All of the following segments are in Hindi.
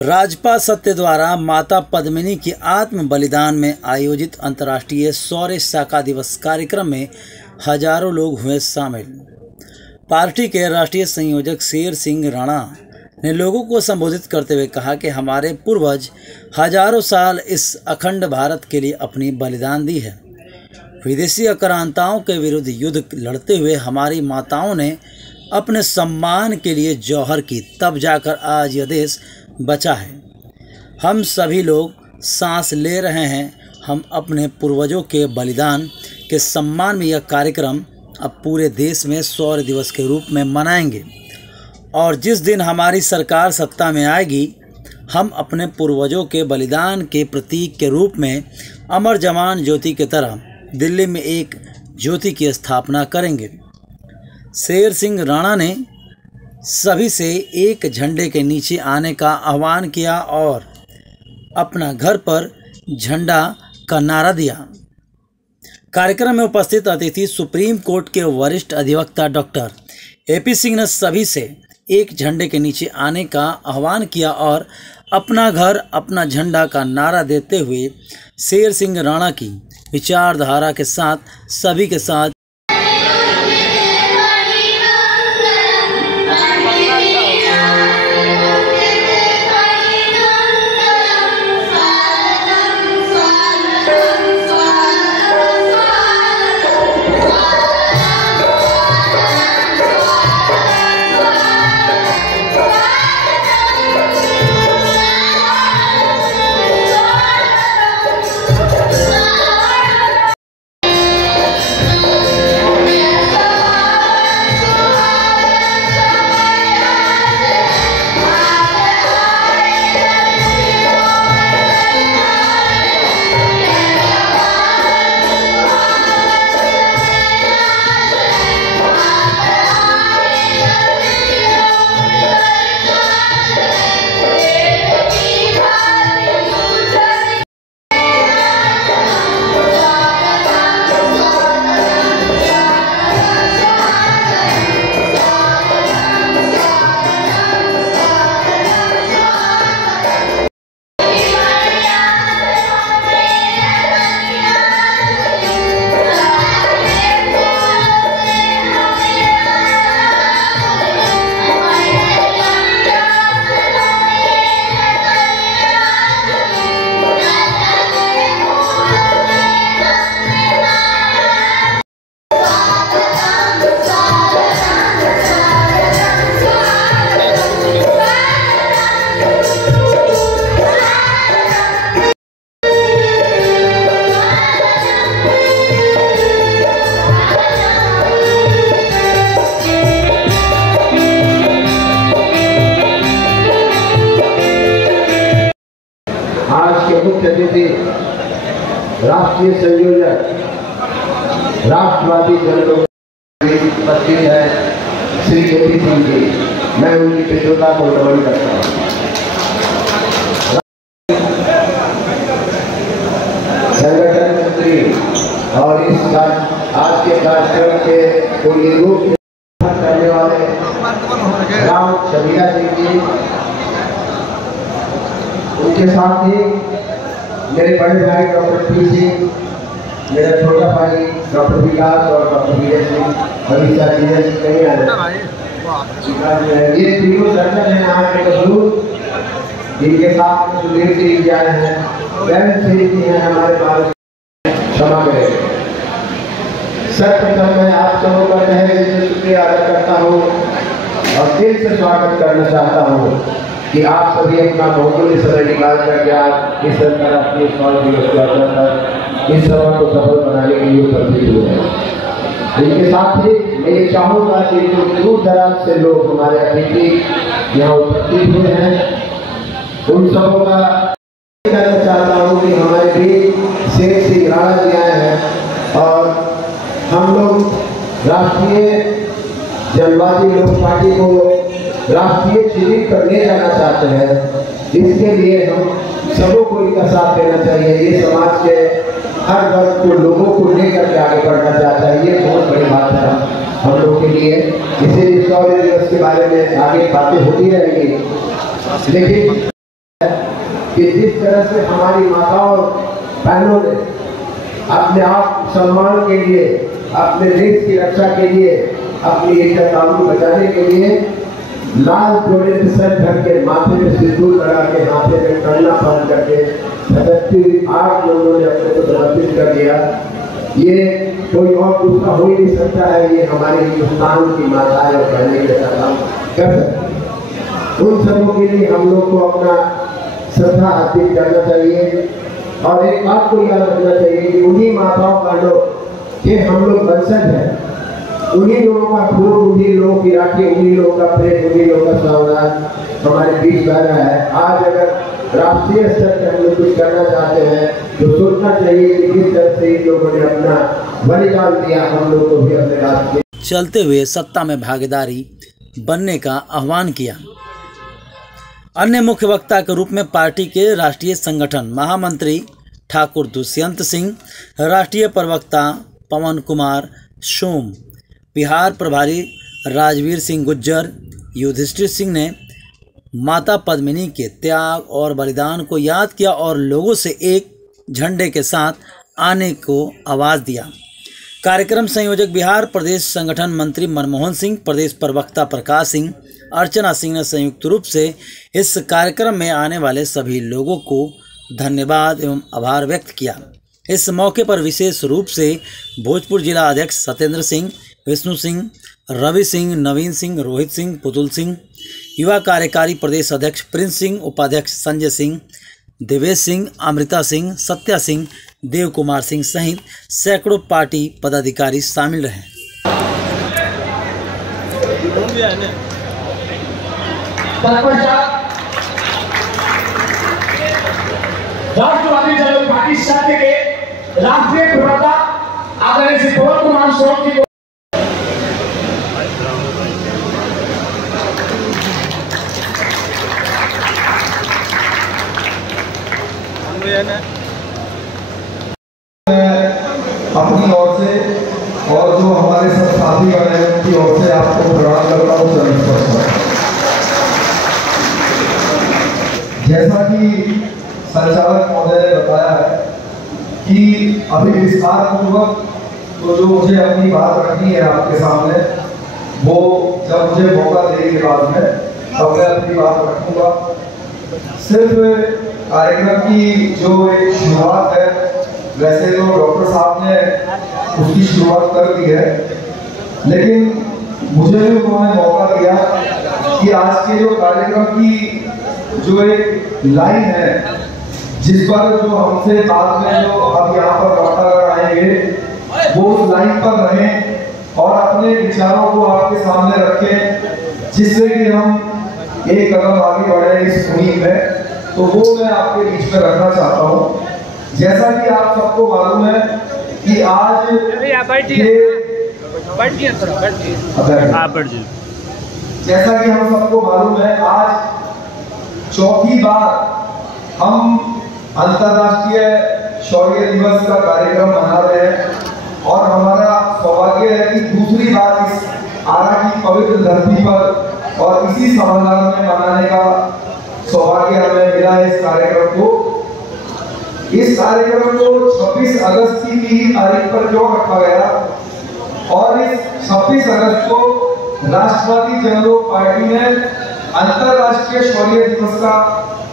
राजपा सत्य द्वारा माता पद्मिनी की आत्म बलिदान में आयोजित अंतर्राष्ट्रीय शौर्य शाखा दिवस कार्यक्रम में हजारों लोग हुए शामिल। पार्टी के राष्ट्रीय संयोजक शेर सिंह राणा ने लोगों को संबोधित करते हुए कहा कि हमारे पूर्वज हजारों साल इस अखंड भारत के लिए अपनी बलिदान दी है। विदेशी आक्रांताओं के विरुद्ध युद्ध लड़ते हुए हमारी माताओं ने अपने सम्मान के लिए जौहर की, तब जाकर आज यह देश बचा है। हम सभी लोग सांस ले रहे हैं। हम अपने पूर्वजों के बलिदान के सम्मान में यह कार्यक्रम अब पूरे देश में शौर्य दिवस के रूप में मनाएंगे और जिस दिन हमारी सरकार सत्ता में आएगी, हम अपने पूर्वजों के बलिदान के प्रतीक के रूप में अमर जवान ज्योति की तरह दिल्ली में एक ज्योति की स्थापना करेंगे। शेर सिंह राणा ने सभी से एक झंडे के नीचे आने का आह्वान किया और अपना घर पर झंडा का नारा दिया। कार्यक्रम में उपस्थित अतिथि सुप्रीम कोर्ट के वरिष्ठ अधिवक्ता डॉक्टर AP सिंह ने सभी से एक झंडे के नीचे आने का आह्वान किया और अपना घर अपना झंडा का नारा देते हुए शेर सिंह राणा की विचारधारा के साथ सभी के साथ आज के मुख्य अतिथि राष्ट्रीय संयोजक राष्ट्रवादी जनता पार्टी है श्री AP सिंह जी, मैं उनकी प्रतिष्ठा को नमन करता हूँ। संगठन मंत्री और इस आज के कार्यक्रम के कोई रूप करने वाले राम शबीरा सिंह जी, उनके साथ ही मेरे बड़े भाई डॉक्टर P सिंह, मेरा छोटा भाई डॉक्टर विकास और डॉक्टर विजय सिंह, हमेशा विजय सिंह नहीं आ रहे। ये तीनों सर्जन हैं यहाँ के मजदूर, जिनके साथ सुधीर सिंह जी आए हैं, बहन सिंह जी हैं हमारे पास, क्षमा करें। सर्वप्रथम मैं आप सबों का तहे दिल से शुक्रिया अदा करता हूँ और दिल से स्वागत करना चाहता हूँ कि आप सभी अपना बहुमूल्य समय निकाल करके आज इस अंतर्राष्ट्रीय शौर्य दिवस के अवसर पर इस सभा को सफल बनाने के लिए उपस्थित हुए हैं। इनके साथ ही मैं ये चाहूँगा कि जो दूर दराज से लोग हमारे अतिथि यहाँ उपस्थित हुए हैं, उन सबों का कहना चाहता हूँ कि हमारे भी शेर सिंह राणा जी आए हैं और हम लोग राष्ट्रीय जनवादी लोक पार्टी को राष्ट्रीय शिविर पर ले जाना चाहते हैं। इसके लिए हम सबों को इनका साथ देना चाहिए। ये समाज के हर वर्ग को लोगों को लेकर के आगे बढ़ना चाहता है, ये बहुत बड़ी बात है हम लोग के लिए। इसीलिए शौर्य दिवस के बारे में आगे बातें होती रहेंगी, लेकिन कि जिस तरह से हमारी माताओं बहनों ने अपने आप सम्मान के लिए, अपने देश की रक्षा के लिए, अपनी इज्जत आबरू बचाने के लिए लाल जोड़े में सर ढक के, माथे में सिंदूर लगा के, हाथे में कंगना पहन करके सदस्ती आग लोगों ने अपने को समर्पित कर दिया। ये कोई और दूसरा हो ही नहीं सकता है, ये हमारे हिंदुस्तान की माताएं और बहनें के साथ हम कर सकते। उन सबों के लिए हम लोग को अपना श्रद्धा अर्पित करना चाहिए और एक बात को याद रखना चाहिए कि उन्हीं माताओं का लोग के हम लोग वंशज हैं, उन्हीं लोगों का खून, उन्हीं लोगों की राखी, उन्हीं लोगों का प्रेम, उन्हीं लोगों का स्वागत हमारे बीच बह रहा है। आज अगर राष्ट्रीय स्तर पर हम लोग कुछ करना चाहते हैं तो सोचना चाहिए कि किस तरह से इन लोगों ने अपना बलिदान दिया, हम लोग को भी अपने राष्ट्र चलते हुए सत्ता में भागीदारी बनने का आह्वान किया। अन्य मुख्य वक्ता के रूप में पार्टी के राष्ट्रीय संगठन महामंत्री ठाकुर दुष्यंत सिंह, राष्ट्रीय प्रवक्ता पवन कुमार सोम, बिहार प्रभारी राजवीर सिंह गुज्जर, युधिष्ठिर सिंह ने माता पद्मिनी के त्याग और बलिदान को याद किया और लोगों से एक झंडे के साथ आने को आवाज़ दिया। कार्यक्रम संयोजक बिहार प्रदेश संगठन मंत्री मनमोहन सिंह, प्रदेश प्रवक्ता प्रकाश सिंह, अर्चना सिंह ने संयुक्त रूप से इस कार्यक्रम में आने वाले सभी लोगों को धन्यवाद एवं आभार व्यक्त किया। इस मौके पर विशेष रूप से भोजपुर जिला अध्यक्ष सत्येंद्र सिंह, विष्णु सिंह, रवि सिंह, नवीन सिंह, रोहित सिंह, पुतुल सिंह, युवा कार्यकारी प्रदेश अध्यक्ष प्रिंस सिंह, उपाध्यक्ष संजय सिंह, देवेश सिंह, अमृता सिंह, सत्या सिंह, देव कुमार सिंह सहित सैकड़ों पार्टी पदाधिकारी शामिल रहे। राष्ट्रवादी जनता पार्टी सत्य के राष्ट्रीय प्रवक्ता आदरणीय श्री पवन कुमार सोम जी को अपनी ओर से और जो हमारे सब साथी बने हैं उनकी ओर से आपको प्रणाम करता हूँ। जैसा कि संचालक महोदय ने बताया है कि अभी विस्तार पूर्वक तो जो मुझे अपनी बात रखनी है आपके सामने, वो जब मुझे मौका देने के बाद में तब मैं अपनी बात रखूंगा। सिर्फ कार्यक्रम की जो एक शुरुआत है, वैसे तो डॉक्टर साहब ने उसकी शुरुआत कर दी है, लेकिन मुझे भी उन्होंने मौका दिया कि आज के जो कार्यक्रम की जो एक लाइन है, जिस पर जो हमसे बाद में जो अब यहाँ पर वार्तालाप आएंगे, वो उस लाइन पर रहें और अपने विचारों को आपके सामने रखें, जिससे कि हम एक कदम आगे बढ़े इस मुहिम में। तो वो मैं आपके बीच में रखना चाहता हूँ। जैसा कि आप सबको मालूम है कि आज जैसा कि हम सबको मालूम है, आज चौथी बार हम अंतर्राष्ट्रीय शौर्य दिवस का कार्यक्रम मना रहे हैं और हमारा सौभाग्य है कि दूसरी बार इस आरा की पवित्र धरती पर और इसी सभागार में मनाने का सौभाग्य हमें मिला है। इस कार्यक्रम को 26 अगस्त की तारीख पर क्यों रखा गया और इस 26 अगस्त को राष्ट्रवादी जनलोक पार्टी ने अंतर्राष्ट्रीय शौर्य दिवस का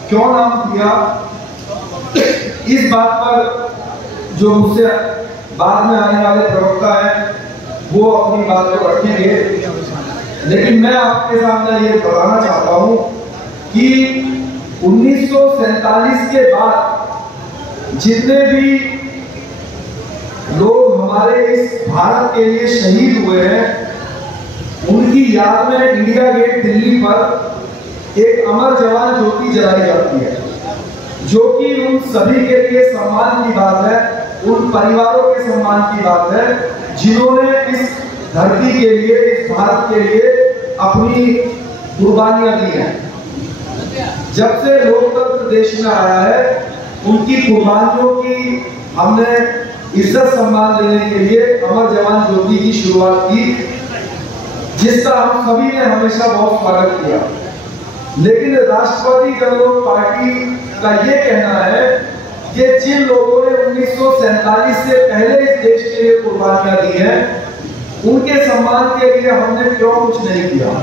क्यों नाम दिया, इस बात पर जो मुझसे बाद में आने वाले प्रवक्ता हैं वो अपनी बात को रखेंगे, लेकिन मैं आपके सामने ये बताना चाहता हूं कि 1947 के बाद जितने भी लोग हमारे इस भारत के लिए शहीद हुए हैं, उनकी याद में इंडिया गेट दिल्ली पर एक अमर जवान ज्योति जलाई जाती है, जो कि उन सभी के लिए सम्मान की बात है, उन परिवारों के सम्मान की बात है जिन्होंने इस धरती के लिए, इस भारत के लिए अपनी कुर्बानियां दी हैं। जब से लोकतंत्र देश में आया है, उनकी कुर्बानियों की हमने इज्जत सम्मान देने के लिए अमर जवान ज्योति की शुरुआत की, जिसका हम सभी ने हमेशा बहुत स्वागत किया। लेकिन राष्ट्रवादी जनलोक पार्टी का ये कहना है कि जिन लोगों ने 1947 से पहले इस देश के लिए कुर्बानियां दी हैं, उनके सम्मान के लिए हमने क्यों कुछ नहीं किया।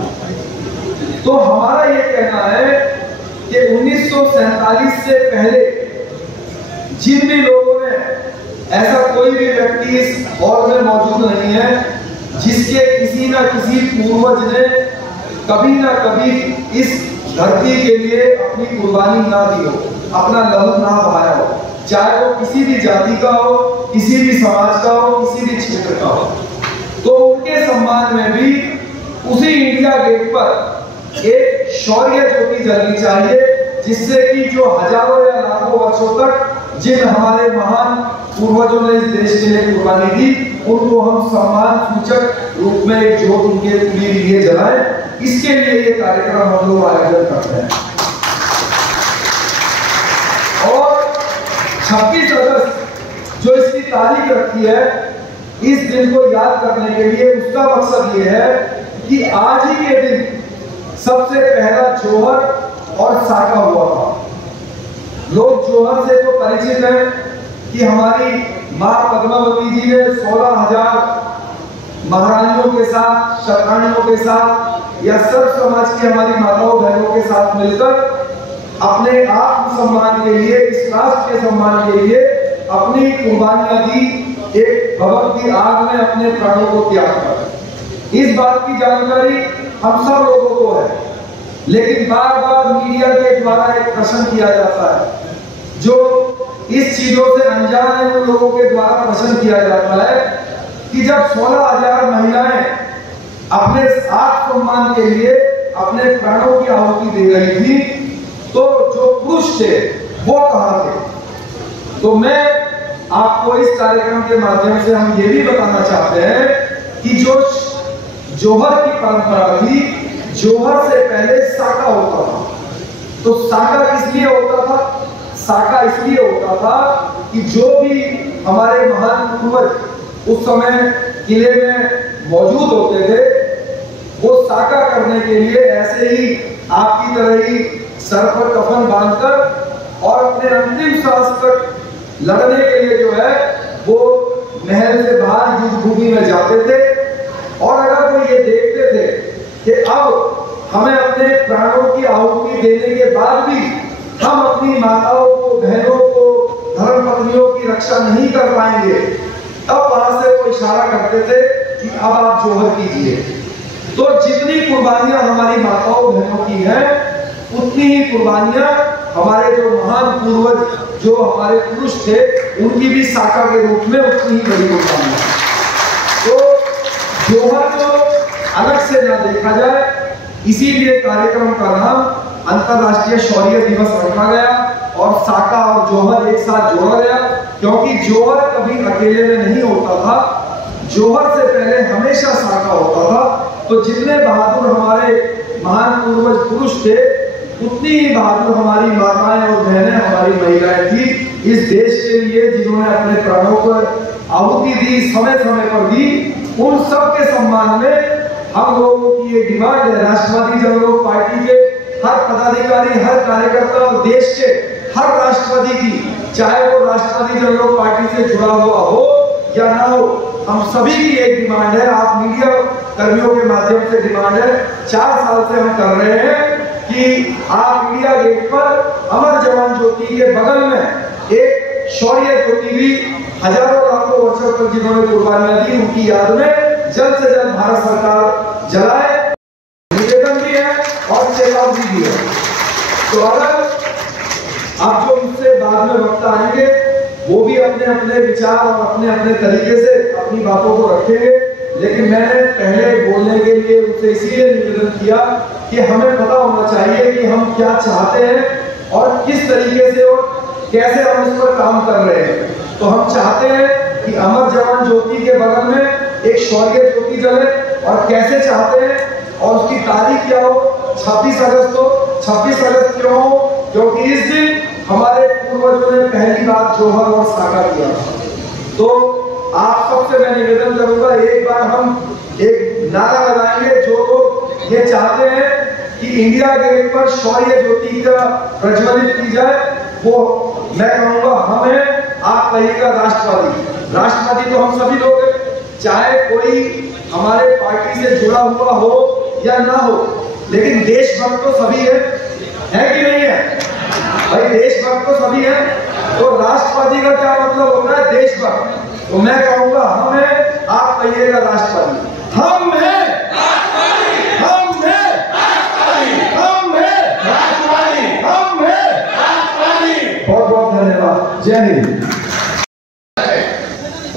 तो हमारा ये कहना है कि 1947 से पहले जिन भी लोगों ने, ऐसा कोई भी व्यक्ति इस हॉल में मौजूद नहीं है जिसके किसी ना किसी पूर्वज ने कभी ना कभी इस धरती के लिए अपनी कुर्बानी ना दी हो, अपना लहू ना बहाया हो, चाहे वो किसी भी जाति का हो, किसी भी समाज का हो, किसी भी क्षेत्र का हो। तो उनके सम्मान में भी उसी इंडिया गेट पर एक शौर्य ज्योति जलनी चाहिए, जिससे कि जो हजारों या लाखों वर्षों तक जिन हमारे महान पूर्वजों ने इस देश के लिए कुर्बानी दी, उनको हम सम्मान सूचक रूप में एक ज्योत उनके लिए जलाएं। इसके लिए ये कार्यक्रम हम लोग आयोजन करते हैं। और 26 अगस्त जो इसकी तारीख रखी है, इस दिन को याद करने के लिए, उसका मकसद ये है कि आज ही के दिन सबसे पहला जोहर और साका हुआ था। लोग जोहर से तो परिचित हैं कि हमारी मां पद्मावती जी ने 16,000 महारानियों के साथ, शतरानियों के साथ या सर्व समाज की हमारी माताओं बहनों के साथ मिलकर अपने आत्मसम्मान के लिए, इस राष्ट्र के सम्मान के लिए अपनी कुर्बानियां दी, एक भवन की आग में अपने प्राणों को त्याग कर। इस बात की जानकारी हम सब लोगों को है, लेकिन बार बार मीडिया के द्वारा एक प्रश्न किया जाता है, जो इस चीजों से अनजान है उन लोगों के द्वारा प्रश्न किया जाता है कि जब 16,000 महिलाएं अपने आत्मसम्मान के लिए अपने प्राणों की आहुति दे रही थी, तो जो पुरुष थे वो कहां थे। तो मैं आपको इस कार्यक्रम के माध्यम से हम ये भी बताना चाहते हैं कि जो जोहर की परंपरा थी, जोहर से पहले साका होता था। तो साका किस लिए होता था? साका इसलिए होता था कि जो भी हमारे महान पूर्वज उस समय किले में मौजूद होते थे, वो साका करने के लिए ऐसे ही आपकी तरह ही सर पर कफन बांधकर और अपने अंतिम सांस तक लड़ने के लिए जो है वो महल से बाहर युद्ध भूमि में जाते थे। और अगर वो ये देखते थे कि अब हमें अपने प्राणों की आहुति देने के बाद भी हम अपनी माताओं को, बहनों को, धर्मपत्नियों की रक्षा नहीं कर पाएंगे, तब वहां से वो इशारा करते थे कि अब आप जोहर कीजिए। तो जितनी कुर्बानियां हमारी माताओं बहनों की हैं, उतनी ही कुर्बानियां हमारे जो महान पूर्वज, जो हमारे पुरुष थे, उनकी भी साका के रूप में उतनी ही बड़ी कुर्बानियां। तो जोहर को अलग से ना देखा जाए, इसीलिए कार्यक्रम का नाम अंतरराष्ट्रीय शौर्य दिवस रखा गया और साका और जोहर एक साथ जोड़ा गया, क्योंकि जोहर कभी अकेले में नहीं होता था, जोहर से पहले हमेशा साका होता था। तो जितने बहादुर हमारे महान पूर्वज पुरुष थे, उतनी ही बहादुर हमारी माताएं और बहनें, हमारी महिलाएं थी इस देश के लिए, जिन्होंने अपने प्राणों पर आहुति दी, समय समय पर दी। उन सब के सम्मान में हम लोगों की ये डिमांड है, राष्ट्रवादी जनलोक पार्टी के हर पदाधिकारी, हर कार्यकर्ता और देश के हर राष्ट्रवादी की, चाहे वो राष्ट्रवादी जनलोक पार्टी से जुड़ा हुआ हो या ना हो, हम सभी की एक डिमांड है। आप मीडिया कर्मियों के माध्यम से डिमांड है, 4 साल से हम कर रहे हैं कि आप इंडिया गेट पर अमर जवान ज्योति के बगल में एक शौर्य ज्योति भी हजारों लाखों वर्षों तक जिन्होंने कुर्बानियां दी, उनकी याद में जल्द से जल्द भारत सरकार जलाए। निवेदन भी है और चेतावनी भी है। तो अगर आप जो मुझसे बाद में वक्त आएंगे, वो भी अपने अपने विचार और अपने अपने तरीके से अपनी बातों को रखेंगे, लेकिन मैंने पहले बोलने के लिए उनसे इसीलिए निवेदन किया कि हमें पता होना चाहिए कि हम क्या चाहते हैं और किस तरीके से और कैसे हम इस पर काम कर रहे हैं। तो हम चाहते हैं कि अमर जवान ज्योति के बगल में एक शौर्य ज्योति जले, और कैसे चाहते हैं और उसकी तारीख क्या हो, 26 अगस्त हो। 26 अगस्त क्यों हो? क्योंकि इस दिन हमारे पूर्वजों ने पहली बार जोहर और साका किया। तो आप सबसे मैं निवेदन करूंगा, एक बार हम एक नारा लगाएंगे, जो लोग ये चाहते हैं कि इंडिया गेट पर शौर्य ज्योति का प्रज्वलित की जाए, वो मैं कहूँगा हम हैं, आप कहिएगा राष्ट्रवादी। राष्ट्रवादी तो हम सभी लोग हैं, चाहे कोई हमारे पार्टी से जुड़ा हुआ हो या ना हो, लेकिन देशभक्त तो सभी है कि नहीं है भाई? देशभक्त तो सभी है। तो राष्ट्रवादी का क्या मतलब होता है? देशभक्त। तो मैं कहूँगा हम हैं, आप कहिएगा राष्ट्रवादी। हम हैं, हम हैं, हम हैं, हम हैं। बहुत बहुत धन्यवाद। जय हिंद।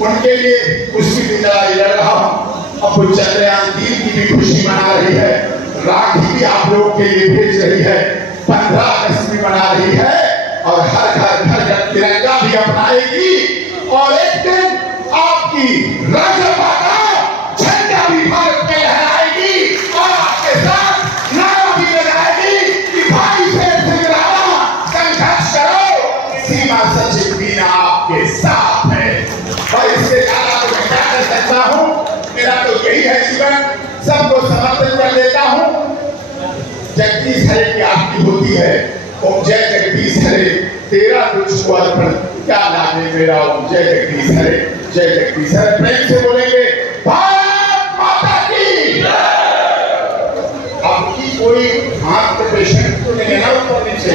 उनके लिए खुशी की लड़ाई लड़ रहा हूं। अब चंद्रयान 3 की भी खुशी मना रही है, राखी भी आप लोगों के लिए भेज रही है, 15 अगस्त भी मना रही है, और हर घर तिरंगा भी अपनाएगी, और एक दिन आपकी राजपा का झंडा भी भारत में लहराएगी, और आपके साथ नारा भी लगाएगी कि भाई शेर सिंह रावत संघर्ष करो, सीमा सचिव बीना आपके साथ है। और इससे ज्यादा तो मैं क्या कर सकता हूँ? मेरा तो यही है जीवन, सबको समर्थन कर देता हूँ। जगदीश हरे की आरती होती है, ओम जय जगदीश हरे तेरा तुझको अर्पण, क्या लागे मेरा ओम जय जगदीश हरे, जय जगदीश हरे। प्रेम से बोलेंगे भारत माता की। अब की कोई हार्ट के पेशेंट को नहीं लेना ऊपर नीचे,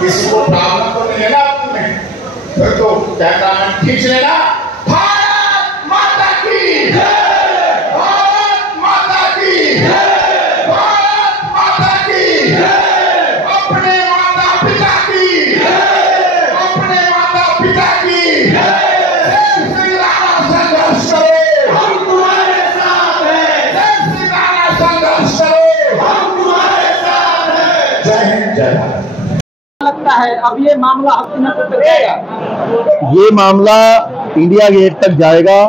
किसी को प्रॉब्लम को नहीं लेना तुम्हें, फिर तो कैमरामैन खींच लेना। भारत माता की, भारत माता की, भारत माता की, अपने माता पिता की, अपने माता पिता की संघर्ष करो, हम तुम्हारे साथ हैं। संघर्ष करो, हम तुम्हारे साथ हैं। जय हिंद, जय भारत। लगता है अब ये मामला हस्तिनापुर तक जाएगा? ये मामला इंडिया गेट तक जाएगा,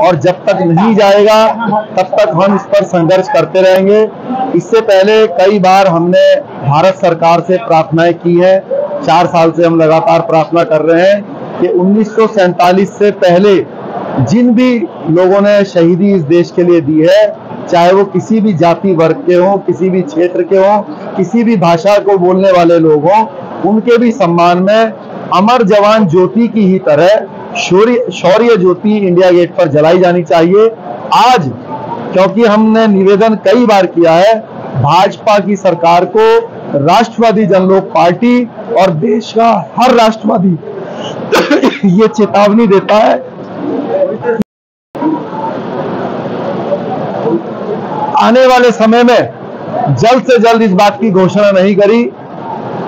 और जब तक नहीं जाएगा तब तक हम इस पर संघर्ष करते रहेंगे। इससे पहले कई बार हमने भारत सरकार से प्रार्थनाएं की है, 4 साल से हम लगातार प्रार्थना कर रहे हैं कि 1947 से पहले जिन भी लोगों ने शहीदी इस देश के लिए दी है, चाहे वो किसी भी जाति वर्ग के हों, किसी भी क्षेत्र के हों, किसी भी भाषा को बोलने वाले लोग हों, उनके भी सम्मान में अमर जवान ज्योति की ही तरह शौर्य ज्योति इंडिया गेट पर जलाई जानी चाहिए। आज क्योंकि हमने निवेदन कई बार किया है, भाजपा की सरकार को राष्ट्रवादी जनलोक पार्टी और देश का हर राष्ट्रवादी ये चेतावनी देता है, आने वाले समय में जल्द से जल्द इस बात की घोषणा नहीं करी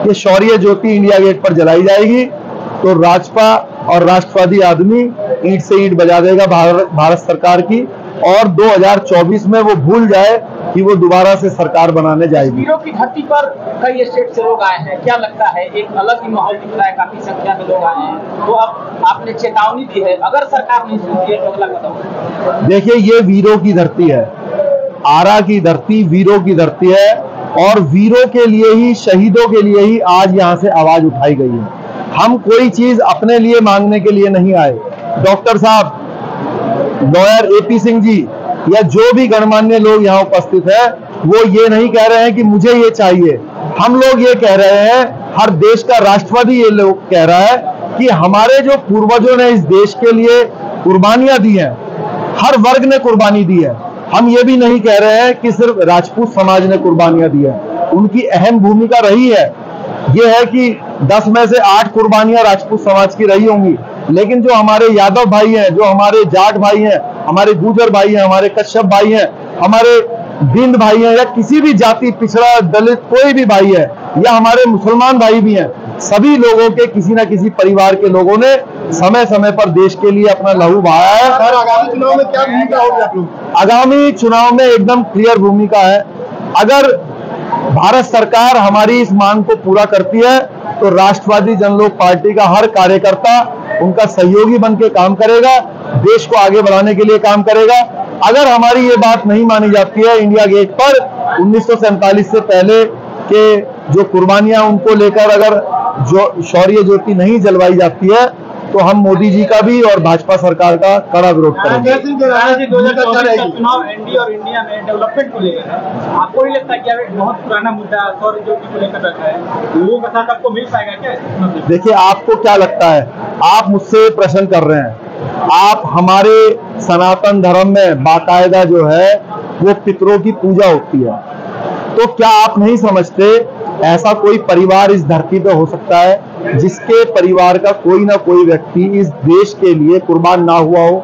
कि शौर्य ज्योति इंडिया गेट पर जलाई जाएगी, तो राजपा और राष्ट्रवादी आदमी ईंट से ईंट बजा देगा भारत सरकार की, और 2024 में वो भूल जाए कि वो दोबारा से सरकार बनाने जाएगी। वीरों की धरती पर कई स्टेट से लोग आए हैं, क्या लगता है एक अलग ही माहौल दिख रहा है, काफी संख्या में लोग आए हैं, तो अब आपने चेतावनी दी है, अगर सरकार नहीं सुनती है तो अगला कदम? देखिए, ये वीरों की धरती है, आरा की धरती वीरों की धरती है, और वीरों के लिए ही, शहीदों के लिए ही आज यहाँ से आवाज उठाई गई है। हम कोई चीज अपने लिए मांगने के लिए नहीं आए। डॉक्टर साहब, लॉयर AP सिंह जी या जो भी गणमान्य लोग यहाँ उपस्थित है, वो ये नहीं कह रहे हैं कि मुझे ये चाहिए। हम लोग ये कह रहे हैं, हर देश का राष्ट्रवादी ये लोग कह रहा है कि हमारे जो पूर्वजों ने इस देश के लिए कुर्बानियां दी हैं, हर वर्ग ने कुर्बानी दी है। हम ये भी नहीं कह रहे हैं कि सिर्फ राजपूत समाज ने कुर्बानियां दी है, उनकी अहम भूमिका रही है। ये है कि 10 में से 8 कुर्बानियां राजपूत समाज की रही होंगी, लेकिन जो हमारे यादव भाई हैं, जो हमारे जाट भाई हैं, हमारे गुर्जर भाई हैं, हमारे कश्यप भाई हैं, हमारे बिंद भाई हैं, या किसी भी जाति, पिछड़ा, दलित कोई भी भाई है, या हमारे मुसलमान भाई भी हैं, सभी लोगों के किसी न किसी परिवार के लोगों ने समय समय पर देश के लिए अपना लहू बहाया है। सर, आगामी चुनाव में क्या भूमिका होगी आप लोग? आगामी चुनाव में एकदम क्लियर भूमिका है। अगर भारत सरकार हमारी इस मांग को पूरा करती है तो राष्ट्रवादी जनलोक पार्टी का हर कार्यकर्ता उनका सहयोगी बन के काम करेगा, देश को आगे बढ़ाने के लिए काम करेगा। अगर हमारी ये बात नहीं मानी जाती है, इंडिया गेट पर 1947 से पहले के जो कुर्बानियां उनको लेकर अगर जो शौर्य ज्योति नहीं जलवाई जाती है, तो हम मोदी जी का भी और भाजपा सरकार का कड़ा विरोध करेंगे। 2024 का चुनाव एनडीए और इंडिया में डेवलपमेंट को लेकर है। आपको नहीं लगता कि एक बहुत पुराना मुद्दा सौर ज्योति को लेकर रखा है, लोगों का साथ आपको मिल पाएगा क्या? देखिए, आपको क्या लगता है? आप मुझसे प्रश्न कर रहे हैं। आप हमारे सनातन धर्म में बाकायदा जो है वो पितरों की पूजा होती है, तो क्या आप नहीं समझते ऐसा कोई परिवार इस धरती पे हो सकता है जिसके परिवार का कोई ना कोई व्यक्ति इस देश के लिए कुर्बान ना हुआ हो?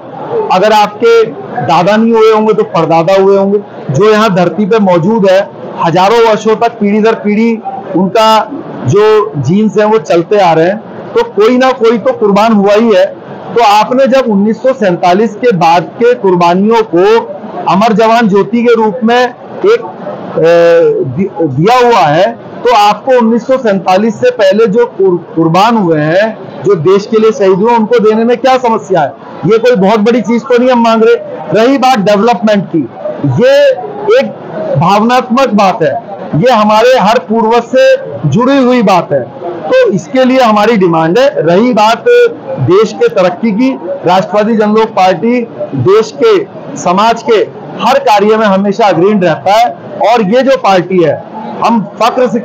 अगर आपके दादा नहीं हुए होंगे तो परदादा हुए होंगे। जो यहाँ धरती पे मौजूद है, हजारों वर्षों तक पीढ़ी दर पीढ़ी उनका जो जीन्स है वो चलते आ रहे हैं, तो कोई ना कोई तो कुर्बान हुआ ही है। तो आपने जब 1947 के बाद के कुर्बानियों को अमर जवान ज्योति के रूप में एक दिया हुआ है, तो आपको 1947 से पहले जो कुर्बान हुए हैं, जो देश के लिए शहीद हुए, उनको देने में क्या समस्या है? ये कोई बहुत बड़ी चीज तो नहीं हम मांग रहे। रही बात डेवलपमेंट की, ये एक भावनात्मक बात है, ये हमारे हर पूर्वज से जुड़ी हुई बात है, तो इसके लिए हमारी डिमांड है। रही बात देश के तरक्की की, राष्ट्रवादी जनलोक पार्टी देश के समाज के हर कार्य में हमेशा अग्रणी रहता है, और ये जो पार्टी है, हम फक्र से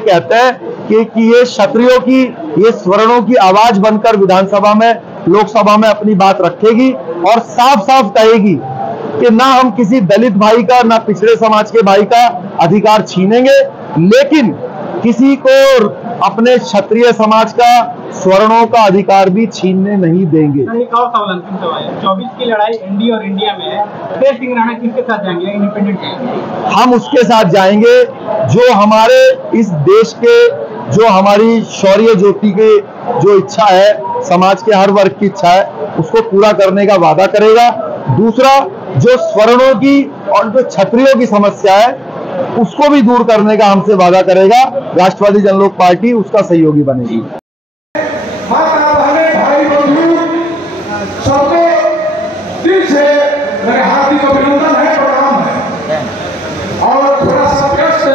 कहते हैं कि ये क्षत्रियों की, ये स्वर्णों की आवाज बनकर विधानसभा में, लोकसभा में अपनी बात रखेगी और साफ साफ कहेगी कि ना हम किसी दलित भाई का, ना पिछड़े समाज के भाई का अधिकार छीनेंगे, लेकिन किसी को अपने क्षत्रिय समाज का, स्वर्णों का अधिकार भी छीनने नहीं देंगे। एक और सवाल, अंतिम सवाल है। 24 की लड़ाई एनडीए और इंडिया में है, तेज सिंह राणा किसके साथ जाएंगे? इंडिपेंडेंट जाएंगे? हम उसके साथ जाएंगे जो हमारे इस देश के, जो हमारी शौर्य ज्योति की जो इच्छा है, समाज के हर वर्ग की इच्छा है, उसको पूरा करने का वादा करेगा। दूसरा, जो स्वर्णों की और जो क्षत्रियों की समस्या है, उसको भी दूर करने का हमसे वादा करेगा। राष्ट्रवादी जनलोक पार्टी उसका सहयोगी बनेगी। माता बहने, भाई बंधु, सबको दिल से मेरे हार्दिक अभिनंदन है, प्रणाम है। और थोड़ा सा व्यस्त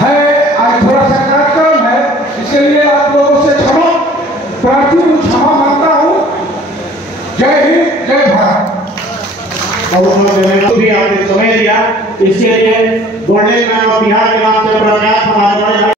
है, आज थोड़ा सा कार्यक्रम है, इसके लिए आप लोगों से क्षमा मांगता हूँ। जय हिंद, जय भारत। भी आपने समय दिया, इसके लिए गोल्डन मैन ऑफ बिहार के नाम से प्रख्यात हमारे